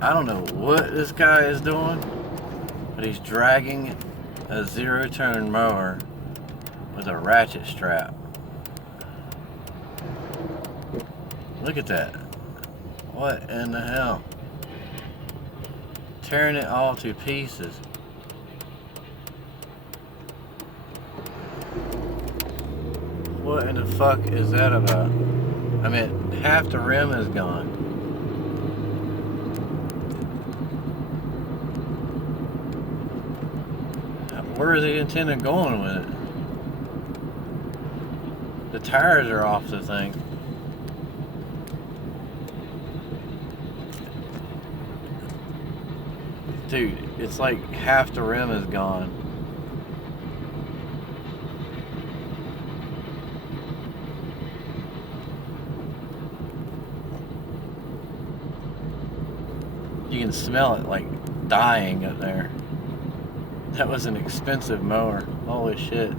I don't know what this guy is doing, but he's dragging a zero-turn mower with a ratchet strap. Look at that. What in the hell? Tearing it all to pieces. What in the fuck is that about? I mean, half the rim is gone. Where is he intending going with it? The tires are off the thing. Dude, it's like half the rim is gone. You can smell it like dying up there. That was an expensive mower. Holy shit.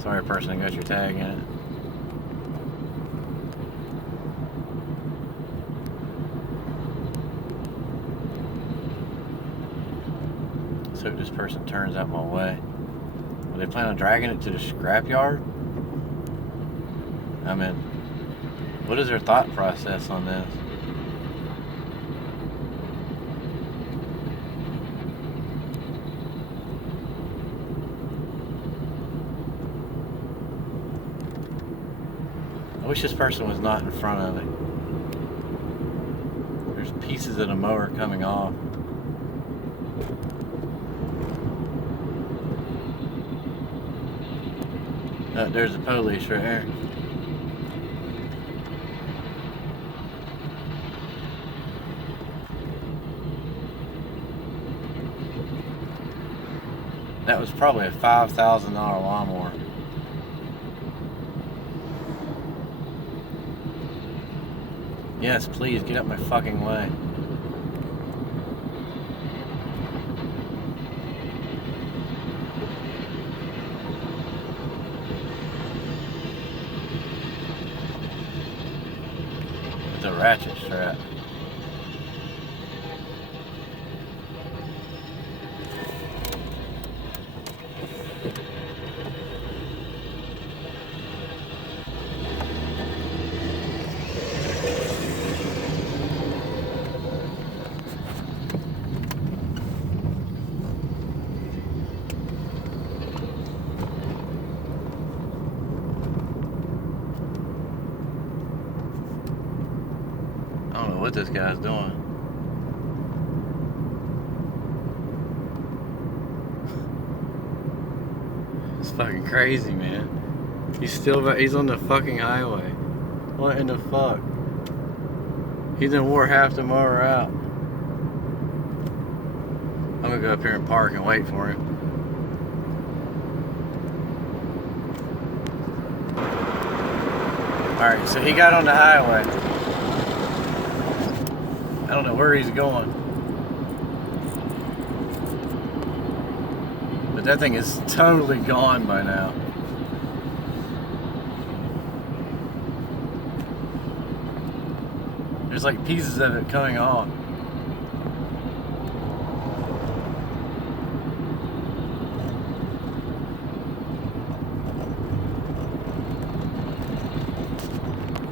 Sorry, person, I got your tag in it. Let's hope this person turns out my way. Are they planning on dragging it to the scrapyard? I mean, what is their thought process on this? I wish this person was not in front of it. There's pieces of the mower coming off. There's the police right there. That was probably a $5,000 lawnmower. Yes, please, get up my fucking way. With a ratchet strap. I don't know what this guy's doing. It's fucking crazy, man. He's on the fucking highway. What in the fuck? He done wore half the mower out. I'm gonna go up here and park and wait for him. Alright, so he got on the highway. I don't know where he's going. But that thing is totally gone by now. There's like pieces of it coming off.